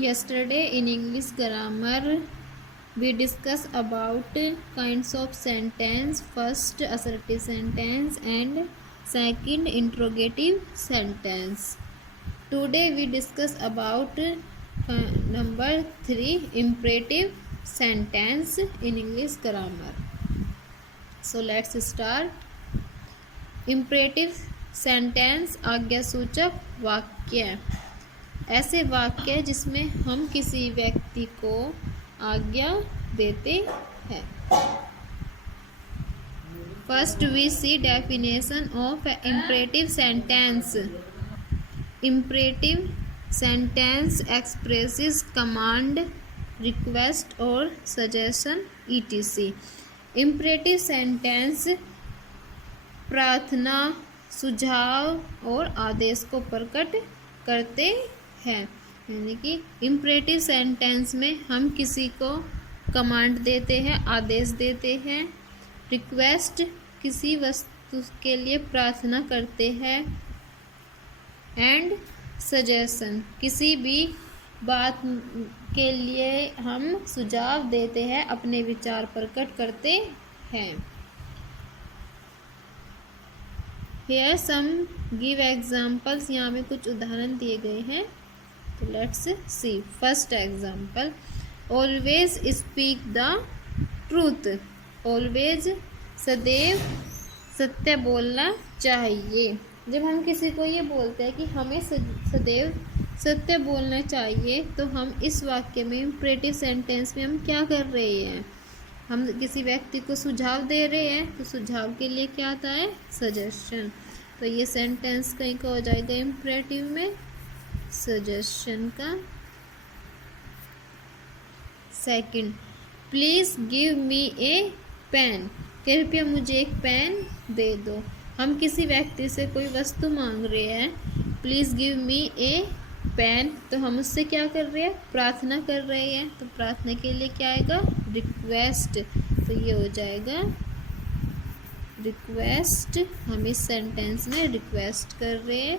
Yesterday in English grammar we discussed about kinds of sentence. First assertive sentence and second interrogative sentence. Today we discuss about number 3 imperative sentence in English grammar. So let's start. Imperative sentence आज्ञासूचक वाक्य, ऐसे वाक्य जिसमें हम किसी व्यक्ति को आज्ञा देते हैं. First we see definition of imperative sentence. Imperative sentence expresses command, request or suggestion etc. Imperative sentence प्रार्थना, सुझाव और आदेश को प्रकट करते हैं. यानी कि इम्परेटिव सेंटेंस में हम किसी को कमांड देते हैं, आदेश देते हैं. रिक्वेस्ट किसी वस्तु के लिए प्रार्थना करते हैं. एंड सजेशन किसी भी बात के लिए हम सुझाव देते हैं, अपने विचार प्रकट करते हैं. Here some give examples. यहाँ में कुछ उदाहरण दिए गए हैं, तो let's see. First example, always speak the truth. Always सदैव सत्य बोलना चाहिए. जब हम किसी को ये बोलते हैं कि हमें सदैव सत्य बोलना चाहिए, तो हम इस वाक्य में इम्परेटिव सेंटेंस में हम क्या कर रहे हैं? हम किसी व्यक्ति को सुझाव दे रहे हैं, तो सुझाव के लिए क्या आता है? सजेशन. तो ये सेंटेंस कहीं का हो जाएगा इम्परेटिव में, सजेशन का. Second, please give me a pen. कृपया मुझे एक पेन दे दो. हम किसी व्यक्ति से कोई वस्तु मांग रहे हैं, please give me a pen, तो हम उससे क्या कर रहे हैं? प्रार्थना कर रहे हैं. तो प्रार्थना के लिए क्या आएगा? रिक्वेस्ट. तो ये हो जाएगा रिक्वेस्ट. हम इस सेंटेंस में रिक्वेस्ट कर रहे हैं.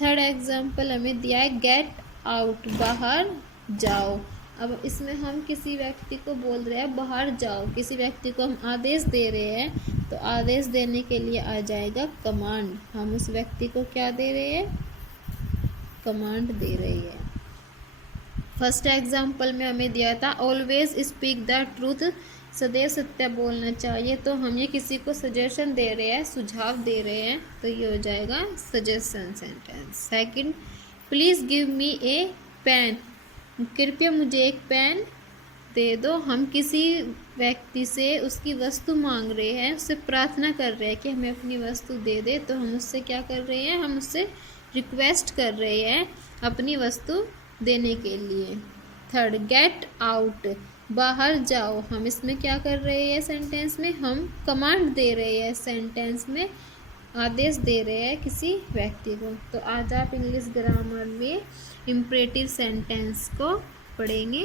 थर्ड एग्जांपल हमें दिया है गेट आउट, बाहर जाओ. अब इसमें हम किसी व्यक्ति को बोल रहे हैं बाहर जाओ, किसी व्यक्ति को हम आदेश दे रहे हैं, तो आदेश देने के लिए आ जाएगा कमांड. हम उस व्यक्ति को क्या दे रहे हैं? कमांड दे रही है. फर्स्ट एग्जाम्पल में हमें दिया था ऑलवेज स्पीक द ट्रूथ, सदैव सत्य बोलना चाहिए, तो हम ये किसी को सजेशन दे रहे हैं, सुझाव दे रहे हैं, तो ये हो जाएगा suggestion sentence. Second, please give me a pen. कृपया मुझे एक पेन दे दो. हम किसी व्यक्ति से उसकी वस्तु मांग रहे हैं, उससे प्रार्थना कर रहे हैं कि हमें अपनी वस्तु दे दे, तो हम उससे क्या कर रहे हैं? हम उससे रिक्वेस्ट कर रहे हैं अपनी वस्तु देने के लिए. थर्ड, गेट आउट, बाहर जाओ. हम इसमें क्या कर रहे हैं? सेंटेंस में हम कमांड दे रहे हैं, सेंटेंस में आदेश दे रहे हैं किसी व्यक्ति को. तो आज आप इंग्लिश ग्रामर में इम्परेटिव सेंटेंस को पढ़ेंगे.